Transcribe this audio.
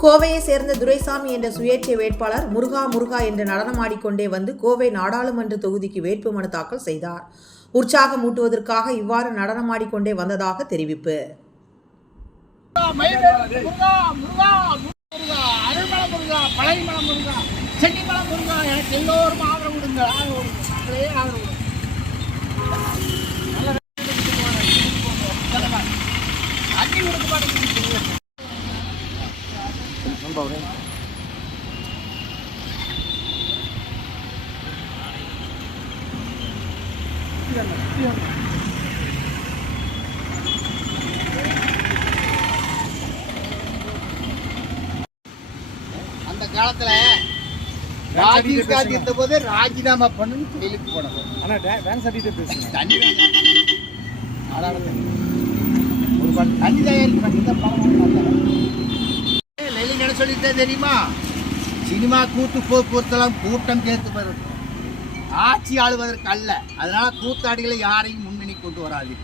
கோவையை சேர்ந்த துரைசாமி என்ற சுயேட்சை வேட்பாளர் முருகா முருகா என்று நடனமாடிக்கொண்டே வந்து கோவை நாடாளுமன்ற தொகுதிக்கு வேட்புமனு தாக்கல் செய்தார் உற்சாகம் ஊட்டுவதற்காக இவ்வாறு நடனமாடிக்கொண்டே வந்ததாக தெரிவிப்பு மயிலேறு முருகா முருகா முருகா எனக்கு எல்லோரும் ஆதரவு கொடுங்க ஆதரவு ஆதரவு அள்ளி கொடுக்க மாட்டேங்குது அந்த காலத்துல ராஜீவ் காந்தி இருந்த போது ராஜினாமா பண்ணுன்னு ஜெயிலுக்கு போனது. ஆனா டான்ஸ் ஆடிட்டு பேசுங்க. தண்ணி ஒரு தண்ணி தயாரிக்க நெல்லி என்ன சொல்லிட்டேன் தெரியுமா? சினிமா கூத்து போக்குவரத்தெல்லாம் கூட்டம் கேட்டு வருது ஆட்சி ஆளுவதற்கு அல்ல அதனால கூத்தாடிகளை யாரையும் முன்னணி கொண்டு வராது